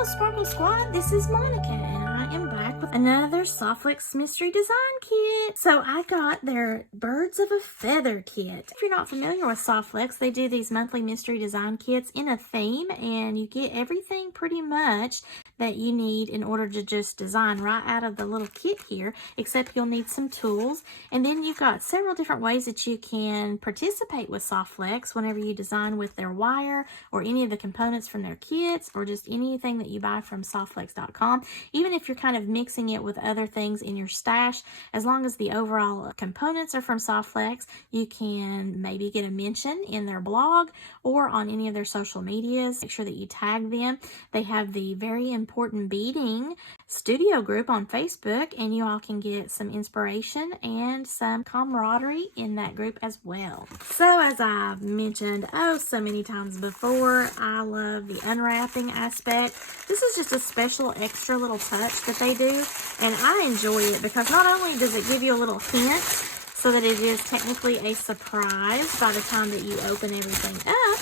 Hello, Sparkle Squad. This is Monica, and I am back with another Softflex Mystery Design Kit. So I got their Birds of a Feather kit. If you're not familiar with Softflex, they do these monthly mystery design kits in a theme, and you get everything pretty much that you need in order to just design right out of the little kit here, except you'll need some tools. And then you've got several different ways that you can participate with Softflex whenever you design with their wire or any of the components from their kits or just anything that you buy from softflex.com. Even if you're kind of mixing it with other things in your stash, as long as the overall components are from Softflex, you can maybe get a mention in their blog or on any of their social medias. Make sure that you tag them. They have the very important beading studio group on Facebook, and you all can get some inspiration and some camaraderie in that group as well. So as I've mentioned so many times before, I love the unwrapping aspect. This is just a special extra little touch that they do, and I enjoy it because not only does it give you a little hint so that it is technically a surprise by the time that you open everything up,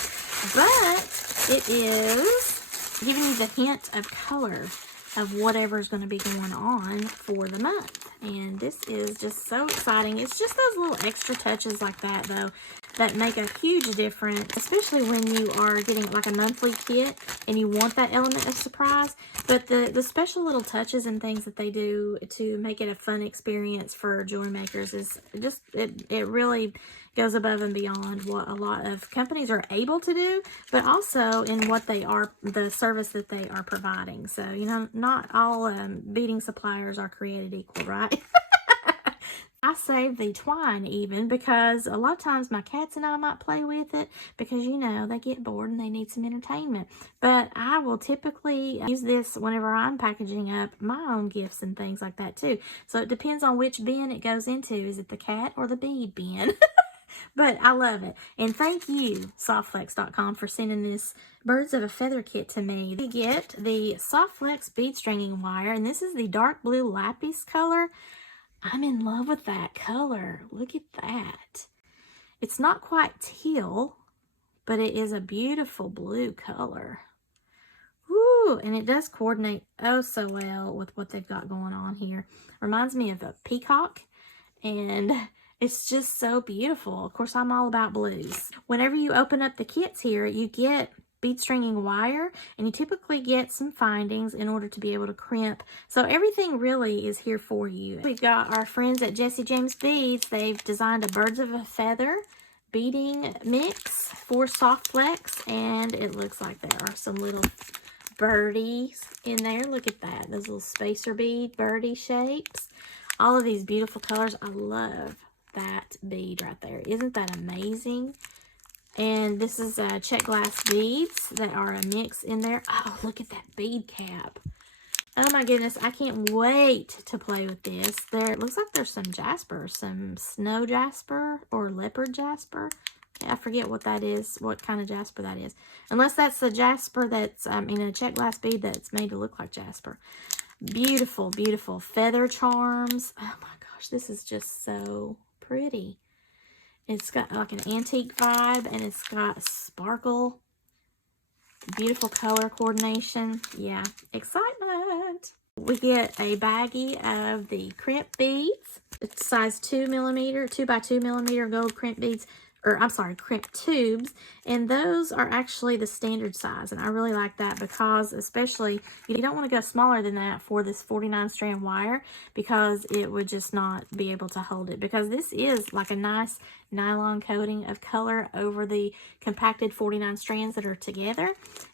but it is giving you the hint of color of whatever's going to be going on for the month. And this is just so exciting. It's just those little extra touches like that, though, that make a huge difference, especially when you are getting like a monthly kit and you want that element of surprise. But the special little touches and things that they do to make it a fun experience for jewelry makers is just, it really goes above and beyond what a lot of companies are able to do, but also in what they are, the service that they are providing. So, you know, not all beading suppliers are created equal, right? I save the twine even because a lot of times my cats and I might play with it because, you know, they get bored and they need some entertainment. But I will typically use this whenever I'm packaging up my own gifts and things like that too. So it depends on which bin it goes into. Is it the cat or the bead bin? But I love it. And thank you, softflex.com, for sending this Birds of a Feather kit to me. You get the Softflex bead stringing wire, and this is the dark blue lapis color. I'm in love with that color. Look at that. It's not quite teal, but it is a beautiful blue color. Woo! And it does coordinate oh so well with what they've got going on here. Reminds me of a peacock, and it's just so beautiful. Of course, I'm all about blues. Whenever you open up the kits here, you get bead stringing wire, and you typically get some findings in order to be able to crimp. So everything really is here for you. We've got our friends at Jesse James Beads. They've designed a Birds of a Feather beading mix for Softflex, and it looks like there are some little birdies in there. Look at that. Those little spacer bead birdie shapes. All of these beautiful colors. I love that bead right there. Isn't that amazing? And this is check glass beads that are a mix in there. Oh, look at that bead cap. Oh my goodness, I can't wait to play with this. There, it looks like there's some jasper, some snow jasper or leopard jasper. I forget what that is, what kind of jasper that is. Unless that's the jasper that's in a check glass bead that's made to look like jasper. Beautiful, beautiful feather charms. Oh my gosh, this is just so pretty. It's got like an antique vibe, and it's got sparkle, beautiful color coordination. Yeah, excitement. We get a baggie of the crimp beads. It's size 2 by 2 millimeter gold crimp beads. Or I'm sorry, crimp tubes, and those are actually the standard size, and I really like that because especially you don't want to go smaller than that for this 49 strand wire because it would just not be able to hold it, because this is like a nice nylon coating of color over the compacted 49 strands that are together,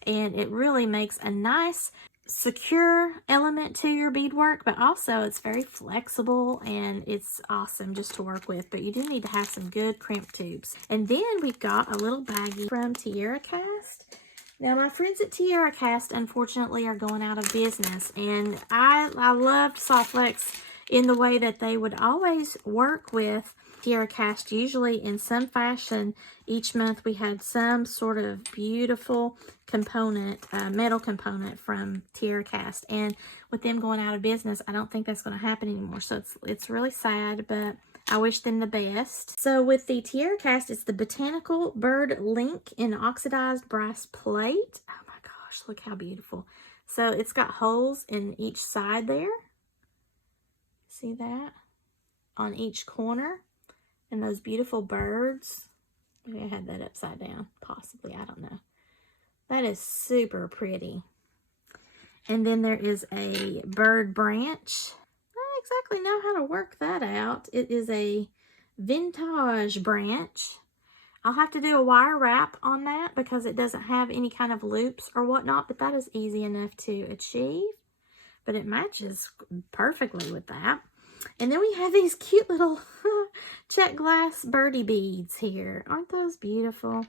and it really makes a nice secure element to your beadwork, but also it's very flexible and it's awesome just to work with. But you do need to have some good crimp tubes. And then we've got a little baggie from Tierra Cast. Now my friends at Tierra Cast unfortunately are going out of business, and I loved Softflex in the way that they would always work with Tierra Cast, usually in some fashion. Each month we had some sort of beautiful component, metal component from Tierra Cast, and with them going out of business, I don't think that's going to happen anymore. So it's really sad, but I wish them the best. So with the Tierra Cast, it's the Botanical Bird Link in oxidized brass plate. Oh my gosh, look how beautiful. So it's got holes in each side there. See that? On each corner. And those beautiful birds. Maybe I had that upside down. Possibly. I don't know. That is super pretty. And then there is a bird branch. I don't exactly know how to work that out. It is a vintage branch. I'll have to do a wire wrap on that because it doesn't have any kind of loops or whatnot, but that is easy enough to achieve. But it matches perfectly with that. And then we have these cute little check glass birdie beads here. Aren't those beautiful?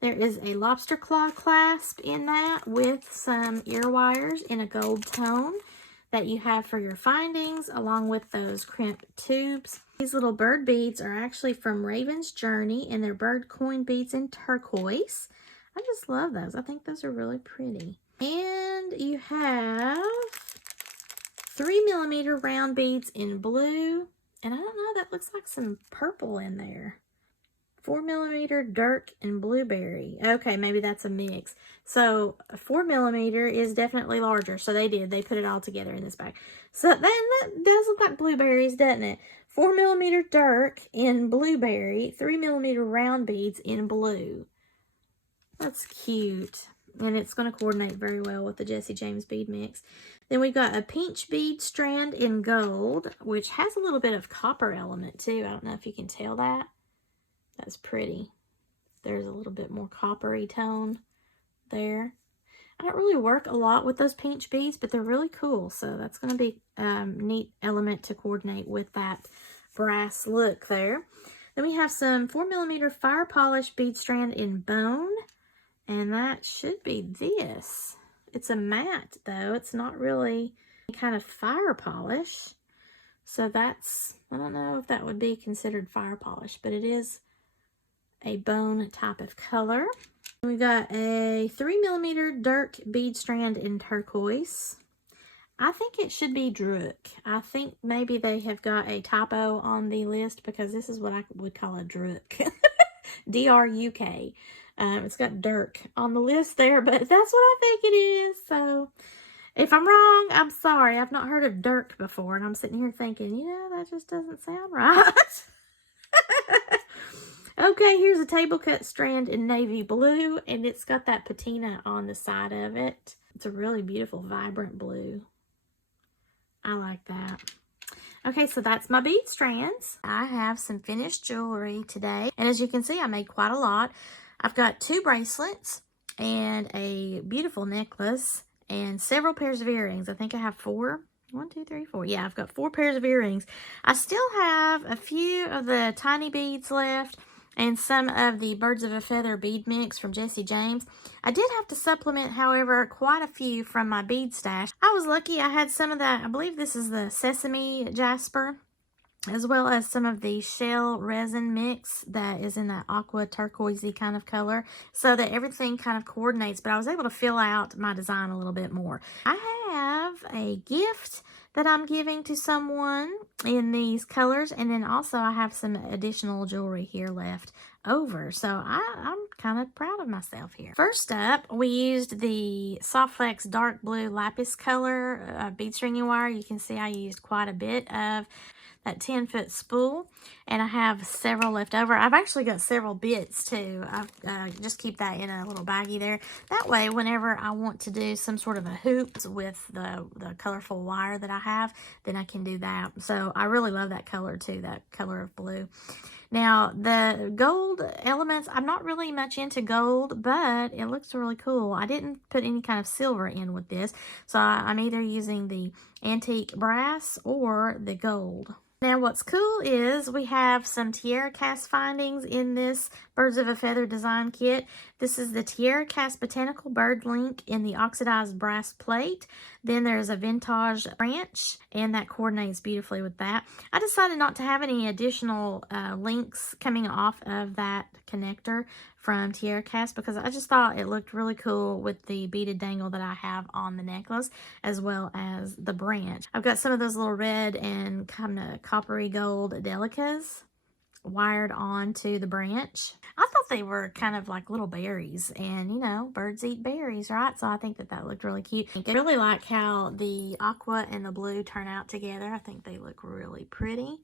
There is a lobster claw clasp in that with some ear wires in a gold tone that you have for your findings, along with those crimped tubes. These little bird beads are actually from Raven's Journey, and they're bird coin beads in turquoise. I just love those. I think those are really pretty. And you have 3mm round beads in blue. And I don't know, that looks like some purple in there. 4mm Dirk and blueberry. Okay, maybe that's a mix. So 4mm is definitely larger. So they put it all together in this bag. So then that does look like blueberries, doesn't it? 4mm Dirk in blueberry, 3mm round beads in blue. That's cute. And it's going to coordinate very well with the Jesse James bead mix. Then we've got a peach bead strand in gold, which has a little bit of copper element too. I don't know if you can tell that. That's pretty. There's a little bit more coppery tone there. I don't really work a lot with those peach beads, but they're really cool. So that's going to be a neat element to coordinate with that brass look there. Then we have some 4mm fire polish bead strand in bone. And that should be this. It's a matte though. It's not really any kind of fire polish. So that's, I don't know if that would be considered fire polish, but it is a bone type of color. We got a 3mm Dirk bead strand in turquoise. I think it should be Druk. I think maybe they have got a typo on the list because this is what I would call a Druk. D-R-U-K. It's got Dirk on the list there, but that's what I think it is. So if I'm wrong, I'm sorry. I've not heard of Dirk before, and I'm sitting here thinking, you know, that just doesn't sound right. Okay, here's a table cut strand in navy blue, and it's got that patina on the side of it. It's a really beautiful, vibrant blue. I like that. Okay, so that's my bead strands. I have some finished jewelry today, and as you can see, I made quite a lot. I've got 2 bracelets and a beautiful necklace and several pairs of earrings. I think I have 4. 1, 2, 3, 4. Yeah, I've got 4 pairs of earrings. I still have a few of the tiny beads left and some of the Birds of a Feather bead mix from Jesse James. I did have to supplement, however, quite a few from my bead stash. I was lucky I had some of that. I believe this is the Sesame Jasper, as well as some of the shell resin mix that is in that aqua turquoisey kind of color, so that everything kind of coordinates, but I was able to fill out my design a little bit more. I have a gift that I'm giving to someone in these colors, and then also I have some additional jewelry here left over, so I'm kind of proud of myself here. First up, we used the Soft Flex dark blue lapis color bead stringing wire. You can see I used quite a bit of that 10-foot spool, and I have several left over. I've actually got several bits too. I just keep that in a little baggie there. That way, whenever I want to do some sort of a hoop with the colorful wire that I have, then I can do that. So I really love that color too, that color of blue. Now, the gold elements, I'm not really much into gold, but it looks really cool. I didn't put any kind of silver in with this, so I'm either using the antique brass or the gold. Now, what's cool is we have some tiara cast findings in this Birds of a Feather design kit. This is the tiara cast botanical bird link in the oxidized brass plate. Then there's a vintage branch, and that coordinates beautifully with that. I decided not to have any additional links coming off of that connector from Tiara Cast because I just thought it looked really cool with the beaded dangle that I have on the necklace, as well as the branch. I've got some of those little red and kind of coppery gold delicas wired onto the branch. I thought they were kind of like little berries, and you know, birds eat berries, right? So I think that that looked really cute. I really like how the aqua and the blue turn out together. I think they look really pretty,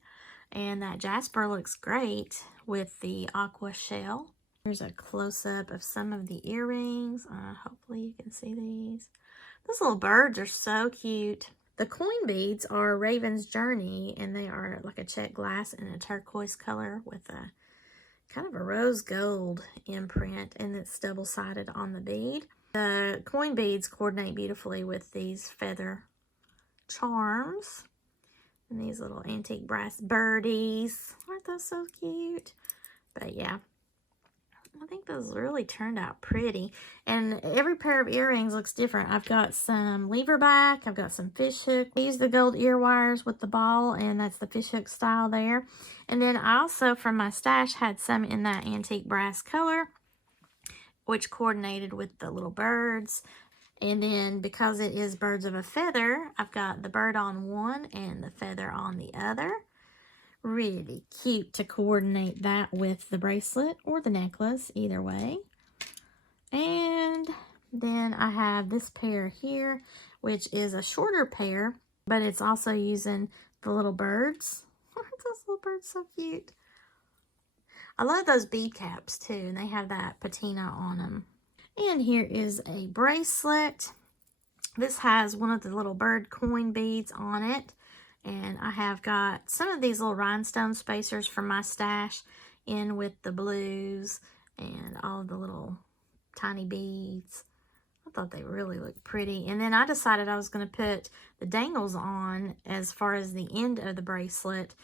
and that jasper looks great with the aqua shell. Here's a close-up of some of the earrings. Hopefully you can see these. Those little birds are so cute. The coin beads are Raven's Journey, and they are like a check glass in a turquoise color with a kind of a rose gold imprint, and it's double-sided on the bead. The coin beads coordinate beautifully with these feather charms and these little antique brass birdies. Aren't those so cute? But yeah, I think those really turned out pretty. And every pair of earrings looks different. I've got some lever back. I've got some fish hook. I use the gold ear wires with the ball, and that's the fish hook style there. And then I also, from my stash, had some in that antique brass color, which coordinated with the little birds. And then because it is birds of a feather, I've got the bird on one and the feather on the other. Really cute to coordinate that with the bracelet or the necklace, either way. And then I have this pair here, which is a shorter pair, but it's also using the little birds. Aren't those little birds so cute? I love those bead caps too, and they have that patina on them. And here is a bracelet. This has one of the little bird coin beads on it. And I have got some of these little rhinestone spacers from my stash in with the blues and all of the little tiny beads. I thought they really looked pretty. And then I decided I was going to put the dangles on as far as the end of the bracelet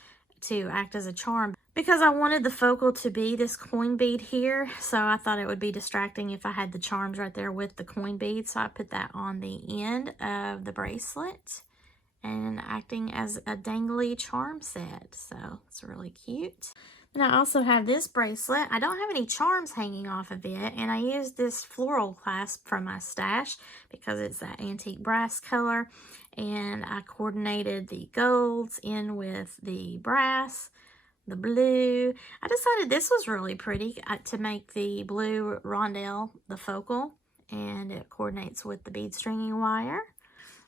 to act as a charm, because I wanted the focal to be this coin bead here. So I thought it would be distracting if I had the charms right there with the coin bead. So I put that on the end of the bracelet, and acting as a dangly charm set. So it's really cute. And I also have this bracelet. I don't have any charms hanging off of it, and I used this floral clasp from my stash because it's that antique brass color, and I coordinated the golds in with the brass, the blue. I decided this was really pretty to make the blue rondelle the focal, and it coordinates with the bead stringing wire.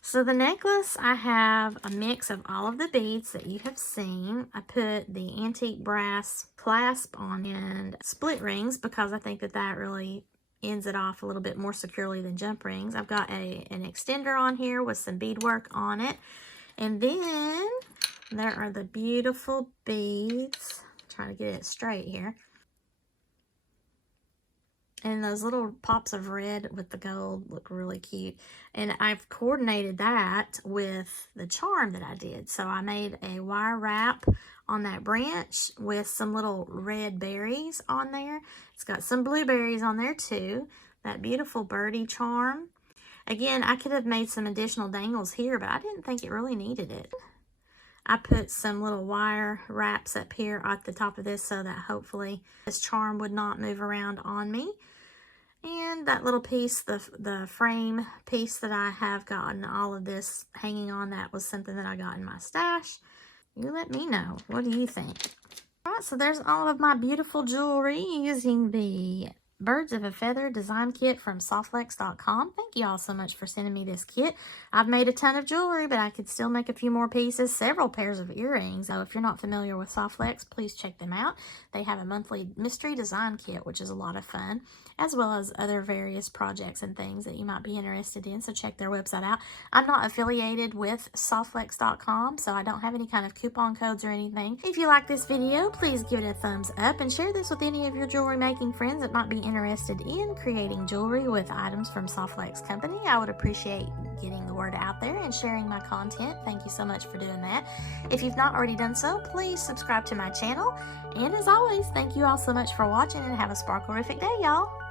So the necklace, I have a mix of all of the beads that you have seen. I put the antique brass clasp on and split rings because I think that that really ends it off a little bit more securely than jump rings. I've got an extender on here with some beadwork on it. And then there are the beautiful beads. I'm trying to get it straight here. And those little pops of red with the gold look really cute. And I've coordinated that with the charm that I did. So I made a wire wrap on that branch with some little red berries on there. It's got some blueberries on there too. That beautiful birdie charm. Again, I could have made some additional dangles here, but I didn't think it really needed it. I put some little wire wraps up here at the top of this so that hopefully this charm would not move around on me. And that little piece, the frame piece that I have gotten all of this hanging on, that was something that I got in my stash. You let me know. What do you think? All right, so there's all of my beautiful jewelry using the Birds of a Feather design kit from softlex.com. Thank you all so much for sending me this kit. I've made a ton of jewelry, but I could still make a few more pieces, several pairs of earrings. So if you're not familiar with Softlex, please check them out. They have a monthly mystery design kit, which is a lot of fun, as well as other various projects and things that you might be interested in. So check their website out. I'm not affiliated with softlex.com, so I don't have any kind of coupon codes or anything. If you like this video, please give it a thumbs up and share this with any of your jewelry making friends that might be interested in creating jewelry with items from Softlex Company. I would appreciate getting the word out there and sharing my content. Thank you so much for doing that. If you've not already done so, please subscribe to my channel. And as always, thank you all so much for watching, and have a sparklerific day, y'all.